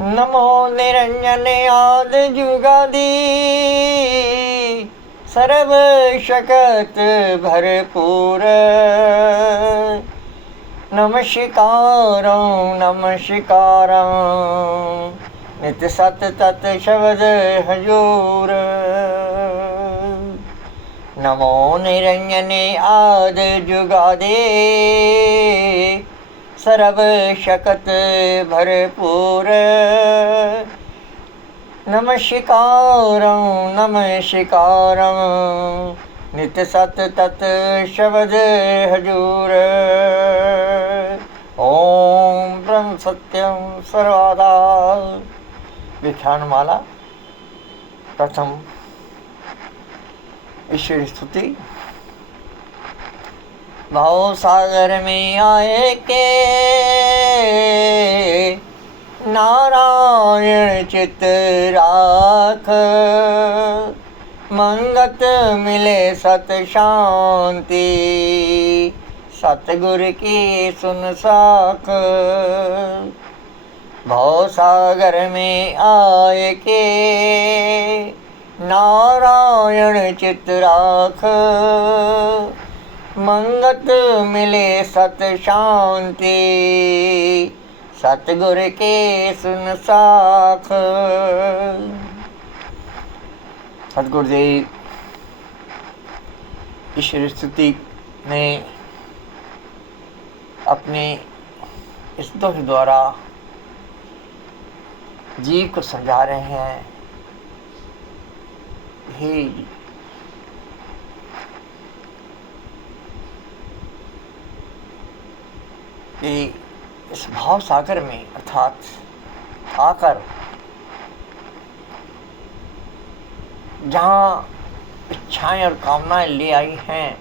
नमो निरंजन आद जुगादि सर्व शकत भरपूर। नमस्कारं नमस्कारं नित्य सत तत शब्द हजूर। नमो निरंजने आद जुगादे सर्व शकत भरपूर। नमस्कारं नमस्कारं नित्य सत तत शब्द हजूर। ओम ब्रह्म सत्यम सर्वदा। व्याख्यानमाला प्रथम ईश्वरी स्तुति। भाव सागर में आए के नारायण चित राख। मंगत मिले सत शांति सतगुरु की सुन साख। भाव सागर में आए के नारायण चित राख। मंगत मिले सत शांति सतगुरु के सुन साख। सतगुरुदेव ईश्वर स्तुति में अपने इस दोहे द्वारा जीव को समझा रहे हैं। हे इस भाव सागर में अर्थात आकर जहाँ इच्छाएं और कामनाएं ले आई हैं,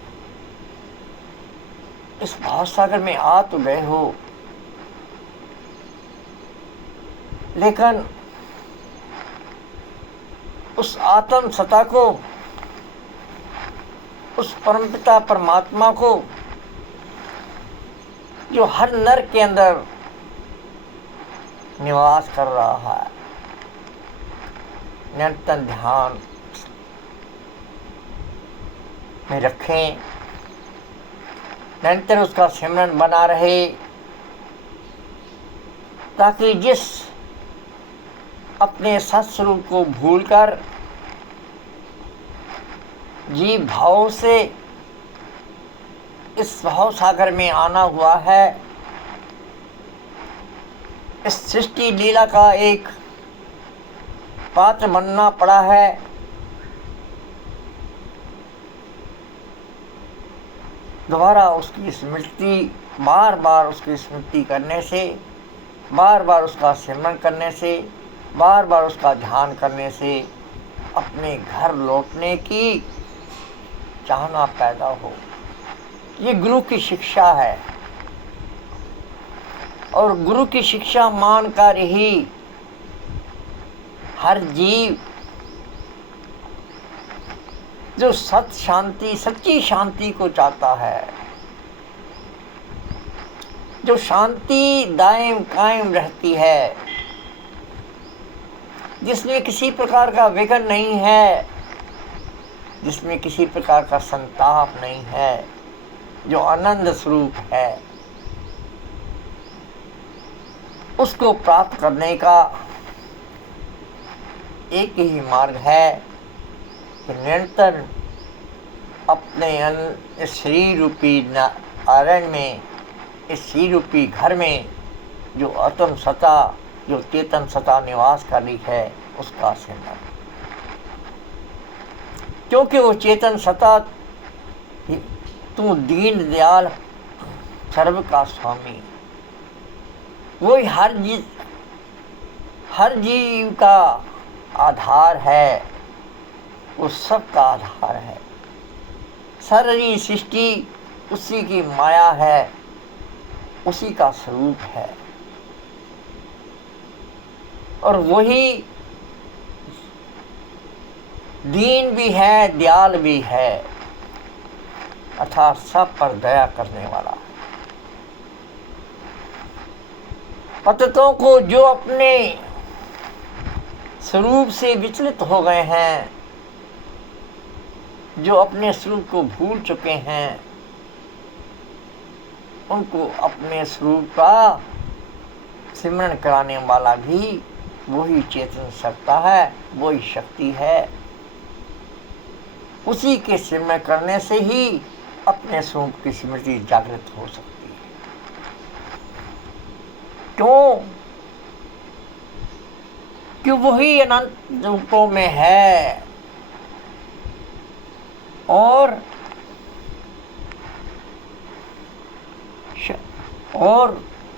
इस भाव सागर में आ तो गए हो, लेकिन उस आत्म सत्ता को, उस परमपिता परमात्मा को जो हर नर के अंदर निवास कर रहा है, निरंतर ध्यान में रखें, निरंतर उसका सिमरन बना रहे, ताकि जिस अपने सत्स्वरूप को भूलकर जीव भाव से इस भाव सागर में आना हुआ है, इस सृष्टि लीला का एक पात्र बनना पड़ा है, दोबारा उसकी स्मृति, बार बार उसकी स्मृति करने से, बार बार उसका सिमरन करने से, बार बार उसका ध्यान करने से अपने घर लौटने की चाहना पैदा हो। ये गुरु की शिक्षा है, और गुरु की शिक्षा मानकर ही हर जीव जो सत शांति, सच्ची शांति को चाहता है, जो शांति दायम कायम रहती है, जिसमें किसी प्रकार का विघ्न नहीं है, जिसमें किसी प्रकार का संताप नहीं है, जो आनंद स्वरूप है, उसको प्राप्त करने का एक ही मार्ग है कि निरंतर अपने इस शरीर रूपी आरण में, इस शरीर रूपी घर में जो आत्म सत्ता, जो चेतन सत्ता निवास कर रही है, उसका सिमरन। क्योंकि वो चेतन सत्ता तू दीन दयाल सर्व का स्वामी, वही हर जीव का आधार है, वो सब का आधार है। सारी सृष्टि उसी की माया है, उसी का स्वरूप है, और वही दीन भी है, दयाल भी है, अर्थात सब पर दया करने वाला। पतितों को जो अपने स्वरूप से विचलित हो गए हैं, जो अपने स्वरूप को भूल चुके हैं, उनको अपने स्वरूप का सिमरन कराने वाला भी वही चेतन सत्ता है, वही शक्ति है। उसी के सिमरन करने से ही अपने स्वरूप की स्मृति जागृत हो सकती है। क्यों? कि वही अनंत रूपों में है और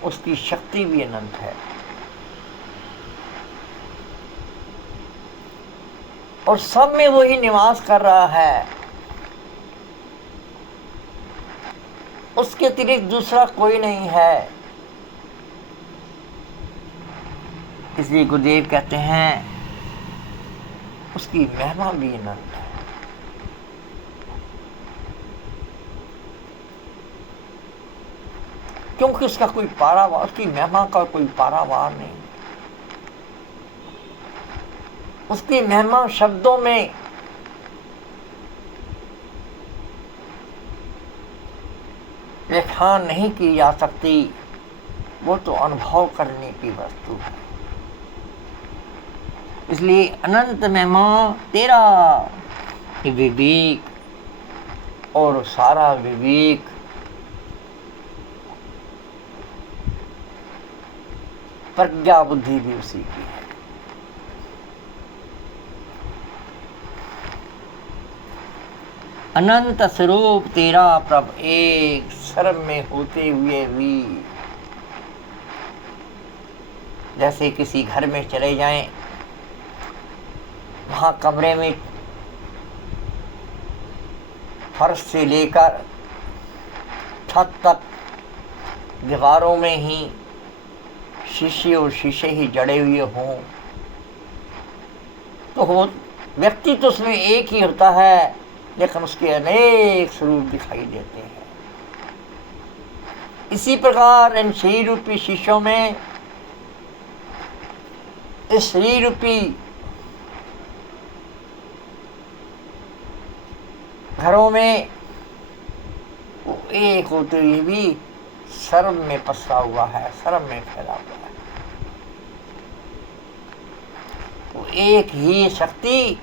उसकी शक्ति भी अनंत है, और सब में वही निवास कर रहा है। उसके अतिरिक्त दूसरा कोई नहीं है। इसलिए गुरुदेव कहते हैं उसकी महिमा भी अनंत है। क्योंकि उसका कोई पारावार, उसकी महिमा का कोई पारावार नहीं। उसकी महिमा शब्दों में व्याख्यान नहीं की जा सकती, वो तो अनुभव करने की वस्तु है। इसलिए अनंत महिमा तेरा विवेक, और सारा विवेक प्रज्ञा बुद्धि भी उसी की है। अनंत स्वरूप तेरा प्रभ एक, सर्व में होते हुए भी। जैसे किसी घर में चले जाएं, वहाँ कमरे में फर्श से लेकर छत तक दीवारों में ही शीशे और शीशे ही जड़े हुए हों, तो व्यक्ति तो उसमें एक ही होता है, लेकिन उसके अनेक स्वरूप दिखाई देते हैं। इसी प्रकार इन शरीर रूपी शीशों में, इस शरीर रूपी घरों में वो एक होते हुए भी सर्व में पसरा हुआ है, सर्व में फैला हुआ है। वो एक ही शक्ति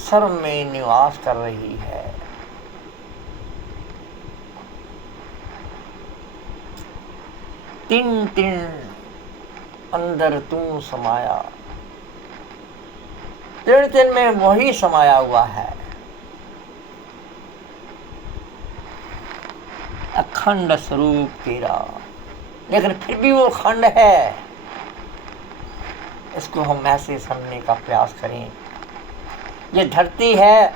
सर्व में निवास कर रही है। तिन तिन अंदर तू समाया, तिन तिन में वही समाया हुआ है। अखंड स्वरूप तेरा, लेकिन फिर भी वो खंड है। इसको हम ऐसे समझने का प्रयास करें। ये धरती है,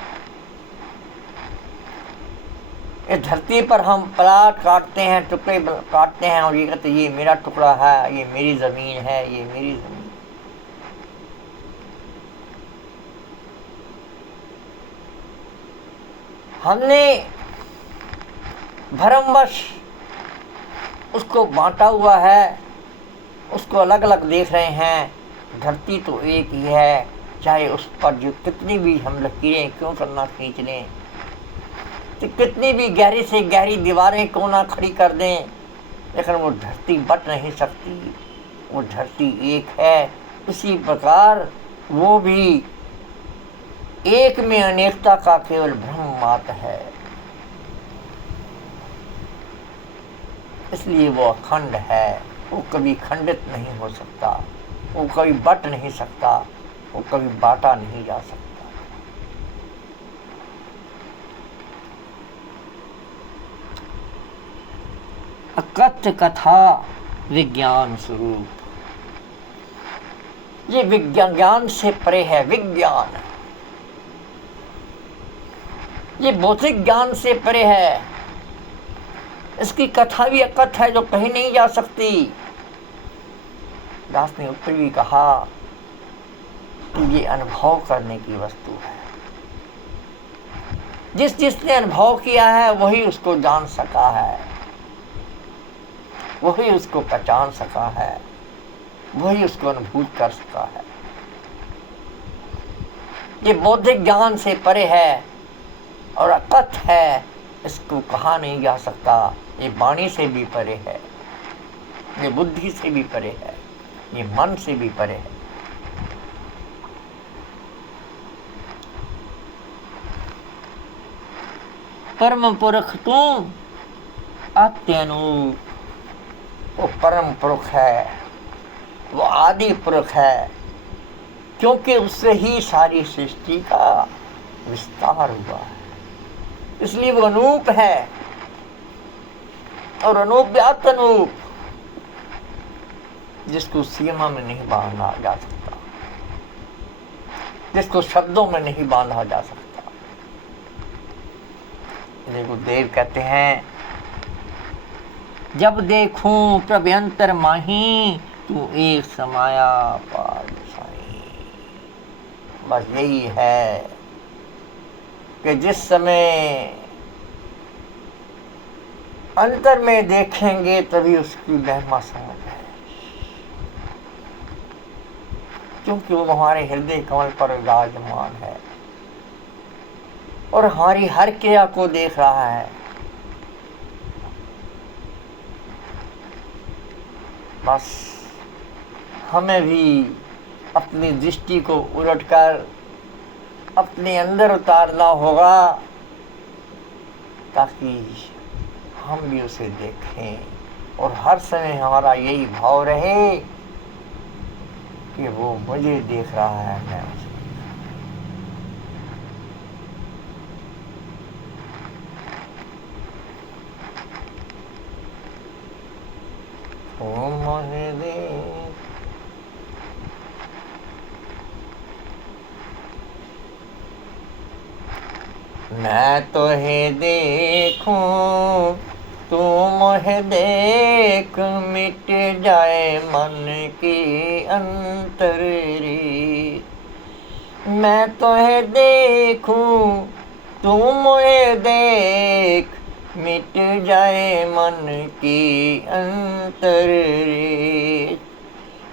इस धरती पर हम प्लाट काटते हैं, टुकड़े काटते हैं, और ये कहते ये मेरा टुकड़ा है, ये मेरी जमीन है, ये मेरी जमीन। हमने भ्रमवश उसको बांटा हुआ है, उसको अलग अलग देख रहे हैं। धरती तो एक ही है, चाहे उस पर जो कितनी भी हम लकीरें क्यों करना खींच लें, तो कितनी भी गहरी से गहरी दीवारें क्यों ना खड़ी कर दें, लेकिन वो धरती बट नहीं सकती। वो धरती एक है। इसी प्रकार वो भी एक में अनेकता का केवल भ्रम मात्र है। इसलिए वो अखंड है, वो कभी खंडित नहीं हो सकता, वो कभी बट नहीं सकता, वो कभी बांटा नहीं जा सकता। अकथ्य कथा विज्ञान स्वरूप, ये विज्ञान ज्ञान से परे है। विज्ञान ये भौतिक ज्ञान से परे है। इसकी कथा भी अकथ्य है, जो कहीं नहीं जा सकती। दास ने उत्तर भी कहा कि ये अनुभव करने की वस्तु है। जिसने अनुभव किया है वही उसको जान सका है, वही उसको पहचान सका है। वही उसको अनुभूत कर सकता है। ये बौद्धिक ज्ञान से परे है और अकथ है, इसको कहा नहीं जा सकता। ये वाणी से भी परे है, ये बुद्धि से भी परे है, ये मन से भी परे है। परम पुरख तू अत्यनु, वो परम पुरुष है, वो आदि पुरुष है, क्योंकि उससे ही सारी सृष्टि का विस्तार हुआ है, इसलिए वो अनूप है। और अनूप व्याप्त अनूप, जिसको सीमा में नहीं बांधा जा सकता, जिसको शब्दों में नहीं बांधा जा सकता। देखो देव कहते हैं, जब देखूं प्रभयंतर माही, तू एक समाया पार साई। बस यही है कि जिस समय अंतर में देखेंगे तभी उसकी महिमा समझ है, क्योंकि वो हमारे हृदय कमल पर विराजमान है और हमारी हर क्रिया को देख रहा है। बस हमें भी अपनी दृष्टि को उलटकर अपने अंदर उतारना होगा, ताकि हम भी उसे देखें और हर समय हमारा यही भाव रहे कि वो मुझे देख रहा है, मैं उसे। मैं तो है देखूं तू मोहे देख, मिट जाए मन की अंतर रीत। मैं तो है देखूं तू मोहे देख, मिट जाए मन की अंतर रीत।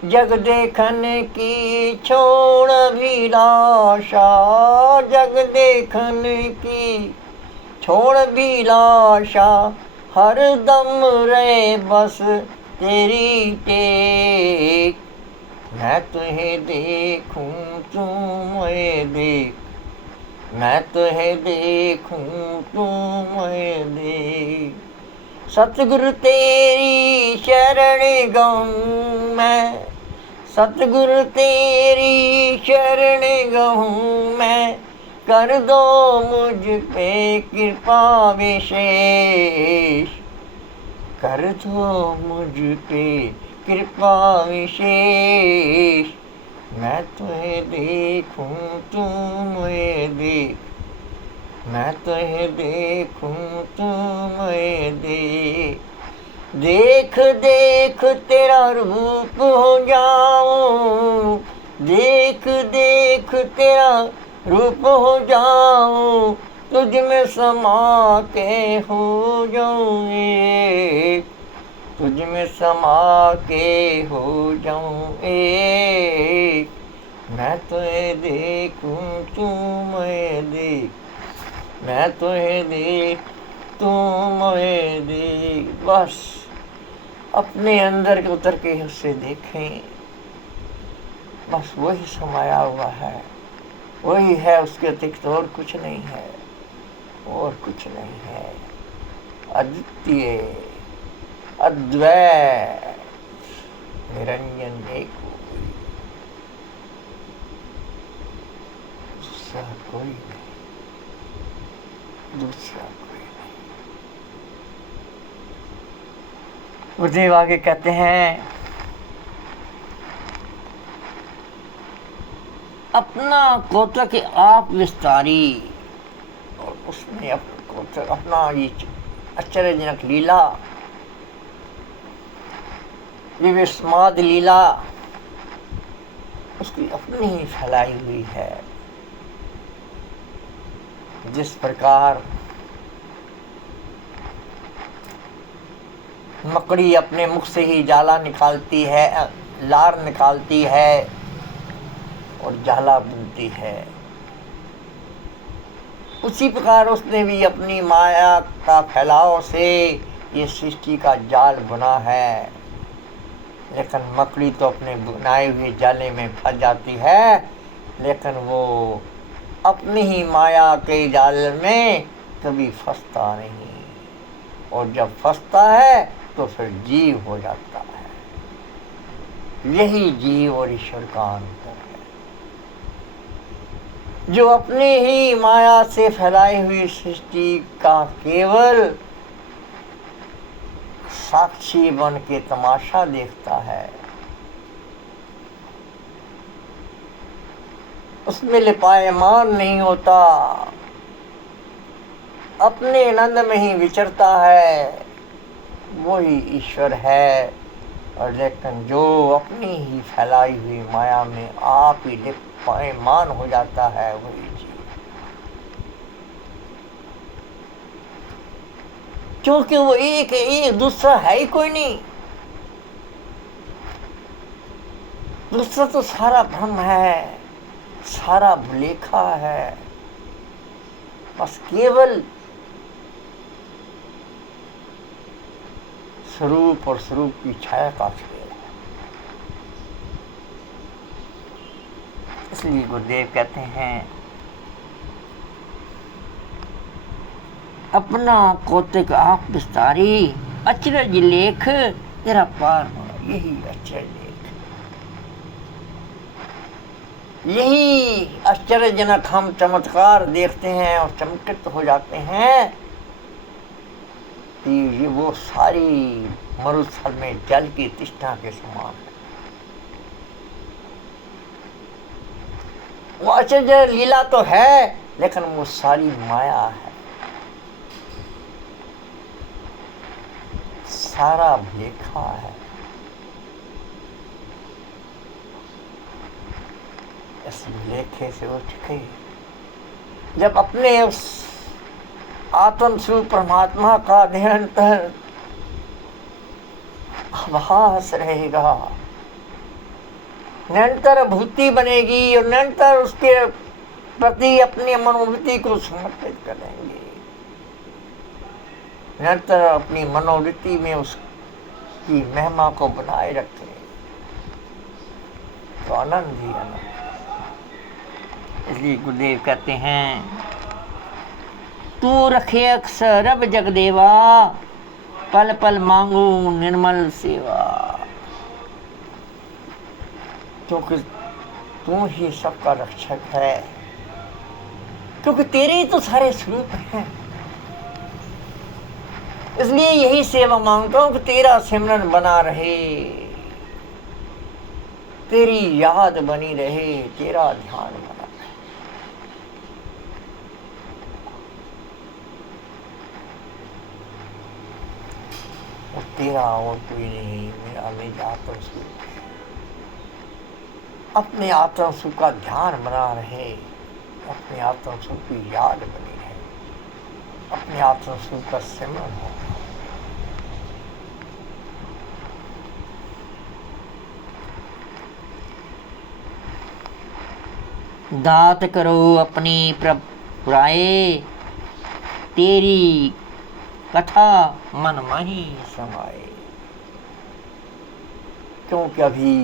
जग देखन की छोड़ अभिलाषा, जग देखन की छोड़ अभिलाषा, हर दम रहे बस तेरी टेक। मैं तुझे देखूं तू मुझे देख, मैं तुझे देखूं तू मुझे देख। सतगुरु तेरी शरण गाऊं मैं, सतगुरु तेरी शरण गाऊं मैं। कर दो मुझ पे कृपा विशेष, कर दो मुझ पे कृपा विशेष। मैं तुझे देखूं तू मुझे देख, मैं तुझे देखूं तू मुझे देख। देख देख तेरा रूप हो जाऊं, देख देख तेरा रूप हो जाऊं। तुझ में समा के हो जाऊं एक, तुझ में समा के हो जाऊं एक। मैं तुझे देखूं तू मुझे देख, मैं तुझे देख तू मुझे देख। बस अपने अंदर के उतर के उससे देखें, बस वही समाया हुआ है, वही है, उसके अतिरिक्त और कुछ नहीं है, और कुछ नहीं है। अद्वितीय अद्वैत निरंजन देखो, दूसरा कोई नहीं, दूसरा कोई नहीं। गुरुदेव आगे कहते हैं, अपना कोतक आप विस्तारी, और उसने अपना ये आश्चर्यजनक लीला, ये विस्माद लीला उसकी अपनी ही फैलाई हुई है। जिस प्रकार मकड़ी अपने मुख से ही जाला निकालती है, लार निकालती है और जाला बुनती है। उसी प्रकार उसने भी अपनी माया का फैलाव से ये सृष्टि का जाल बुना है, लेकिन मकड़ी तो अपने बुनाए हुए जाले में फंस जाती है, लेकिन वो अपनी ही माया के जाल में कभी फंसता नहीं, और जब फंसता है तो फिर जीव हो जाता है। यही जीव और ईश्वर का अंतर है। जो अपनी ही माया से फैलाई हुई सृष्टि का केवल साक्षी बन के तमाशा देखता है, उसमें लिपायमान नहीं होता, अपने आनंद में ही विचरता है, वही ईश्वर है। और लेकिन जो अपनी ही फैलाई हुई माया में आप ही लिपायमान हो जाता है, वही जीव। क्योंकि वो एक है, एक दूसरा है ही कोई नहीं। दूसरा तो सारा भ्रम है, सारा भुलेखा है, बस केवल स्वरूप और स्वरूप की छाया का खेल है। इसलिए गुरुदेव कहते हैं, अपना कौतिक आप विस्तारी, अचरज लेख तेरा पार होना। यही अचरज लेख, यही आश्चर्यजनक हम चमत्कार देखते हैं और चमकित हो जाते हैं कि ये वो सारी मरुस्थल में जल की तृष्णा के समान है। वो आश्चर्य लीला तो है, लेकिन वो सारी माया है, सारा भुलेखा है। इस भुलेखे से उठ के जब अपने उस आत्म स्वरूप परमात्मा का निरंतर आभास रहेगा, निरंतर भूति बनेगी और निरंतर उसके प्रति अपनी मनोवृत्ति को समर्पित करेंगे, निरंतर अपनी मनोवृत्ति में उसकी महिमा को बनाए रखें, तो आनंद ही आनंद। इसलिए गुरुदेव कहते हैं, तू रखे अक्सर जगदेवा, पल पल मांगू निर्मल सेवा। क्योंकि तू ही सबका रक्षक है, क्योंकि तेरे ही तो सारे स्वरूप हैं। इसलिए यही सेवा मांगता हूं कि तेरा सिमरन बना रहे, तेरी याद बनी रहे, तेरा ध्यान बना रहे। और तेरा और कोई नहीं, मेरा मेरी आत्म सुख, अपने आत्म सुख का ध्यान बना रहे, अपने आत्म सुख की याद बनी रहे, अपने आत्म सुख का सिमरन हो। दात करो अपनी पुराए, तेरी कथा मन माही समाए। क्योंकि अभी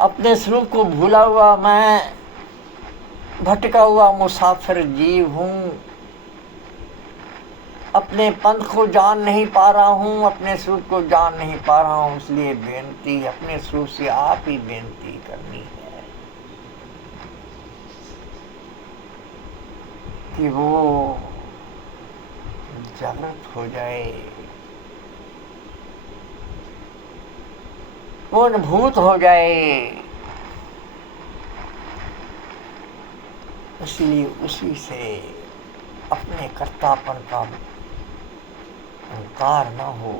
अपने स्वरूप को भूला हुआ मैं भटका हुआ मुसाफिर जीव हूँ, अपने पंथ को जान नहीं पा रहा हूँ, अपने स्वरूप को जान नहीं पा रहा हूँ। इसलिए बेनती अपने स्वरूप से आप ही बेनती करनी है कि वो जागृत हो जाए, वो अनुभूत हो जाए। इसलिए उसी से अपने कर्तापन का अहंकार न हो,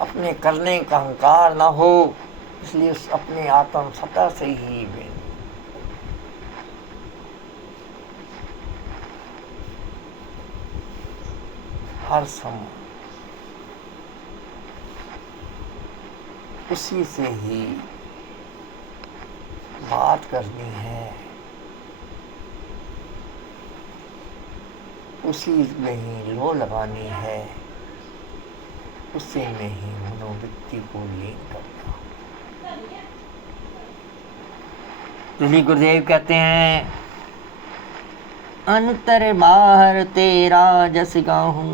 अपने करने का अहंकार न हो। इसलिए उस अपने आत्म सत्ता से ही हर समय उसी से ही बात करनी है, उसी में ही लो लगानी है, उसी में ही मनोवृत्ति को लीन करना। इसलिए गुरुदेव कहते हैं, अंतर बाहर तेरा जस गाहूं,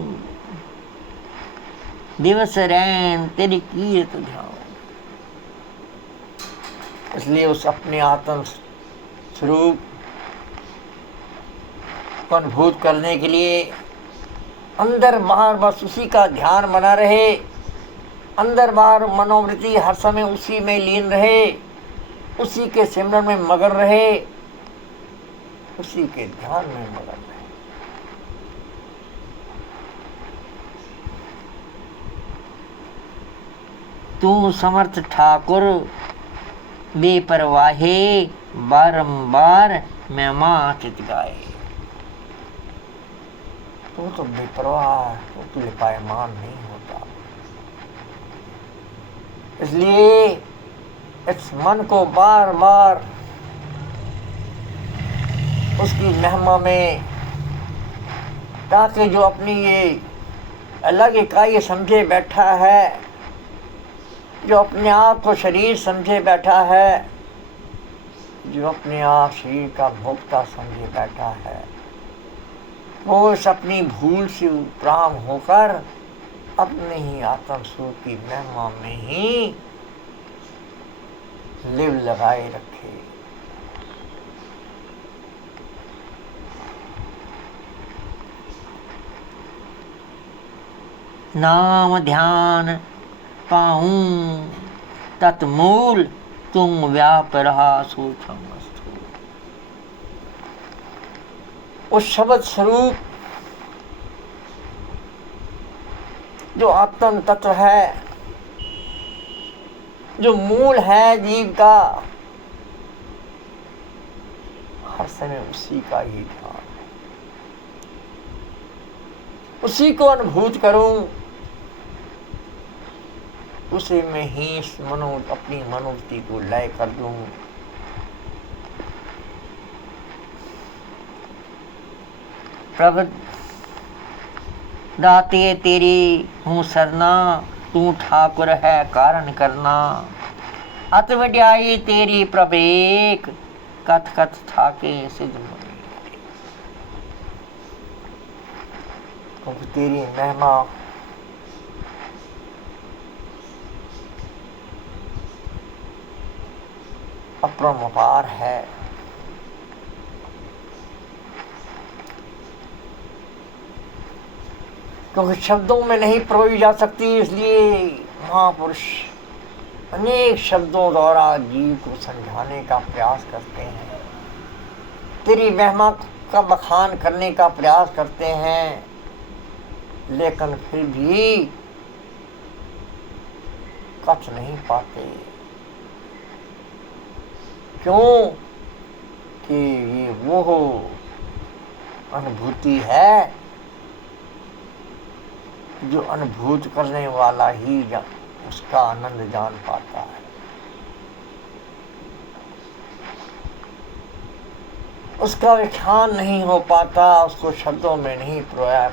दिवस रैन तेरी कीर्त ध्यान। इसलिए उस अपने आत्म स्वरूप को अनुभूत करने के लिए अंदर बाहर बस उसी का ध्यान बना रहे, अंदर बाहर मनोवृत्ति हर समय उसी में लीन रहे, उसी के सिमरन में मगन रहे, उसी के ध्यान में मगन रहे। तू समर्थ ठाकुर बेपरवाहे, बारंबार महिमा चित गाए। तो बेपरवाह, तो लिपायमान नहीं होता। इसलिए इस मन को बार बार उसकी महिमा में, ताकि जो अपनी ये अलग इकाई समझे बैठा है, जो अपने आप को शरीर समझे बैठा है, जो अपने आप शरीर का भोक्ता समझे बैठा है, वो इस अपनी भूल से उपराम होकर अपने ही आत्म स्वरूप की महिमा में ही लिव लगाए रखे। नाम ध्यान पाऊं तत्मूल, तुम व्याप रहा सूक्ष्म वस्तु। उस शब्द स्वरूप जो आत्म तत्व है, जो मूल है जीव का, हर समय उसी का ही ध्यान, उसी को अनुभूत करूं, उसी में ही अपनी मनोवृत्ति को लय कर दूं। प्रभु दाते तेरी हूँ सरना, तू ठाकुर है कारण करना। अत वड्याई तेरी प्रभ एक, कथ कथ ठाके सिद्ध मुनि। क्योंकि तेरी महिमा अपरंपार है। क्योंकि शब्दों में नहीं परोई जा सकती, इसलिए महापुरुष अनेक शब्दों द्वारा जीव को समझाने का प्रयास करते हैं, तेरी महिमा का बखान करने का प्रयास करते हैं, लेकिन फिर भी कथ नहीं पाते। क्यों? कि ये वो अनुभूति है जो अनुभूत करने वाला ही उसका आनंद जान पाता है। उसका व्याख्यान नहीं हो पाता, उसको शब्दों में नहीं परोया।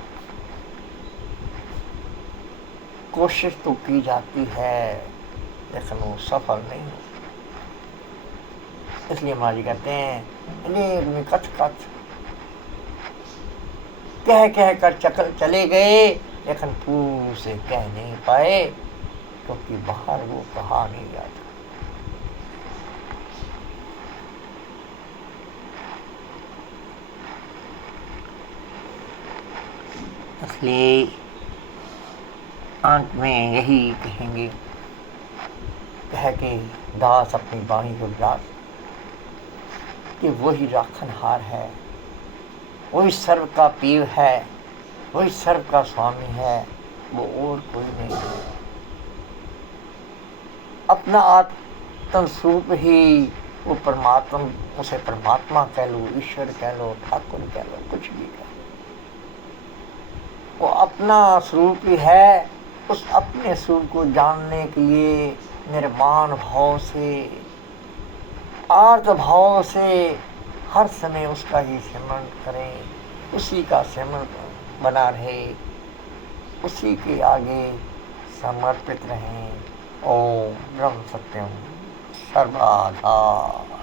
कोशिश तो की जाती है लेकिन वो सफल नहीं हो। इसलिए महाराज कहते हैं, अनेक कथ कथ कह कह कर चले गए, लेकिन पूर्ण से कह नहीं पाए, क्योंकि बाहर वो कहा नहीं जाता। इसलिए अंत में यही कहेंगे, कह के दास अपनी वाणी को दास कि वही राखनहार है, वही सर्व का पीव है, वही सर्व का स्वामी है, वो और कोई नहीं है। अपना आत्म स्वरूप ही वो परमात्मा, उसे परमात्मा कह लो, ईश्वर कह लो, ठाकुर कह लो, कुछ भी कह लो, वो अपना स्वरूप ही है, उस अपने स्वरूप को जानने के लिए निर्माण भाव से, आर्त भाव से हर समय उसका ही सिमरन करें, उसी का सिमरन बना रहे, उसी के आगे समर्पित रहें। ओम ब्रह्म सत्यम सर्वधा।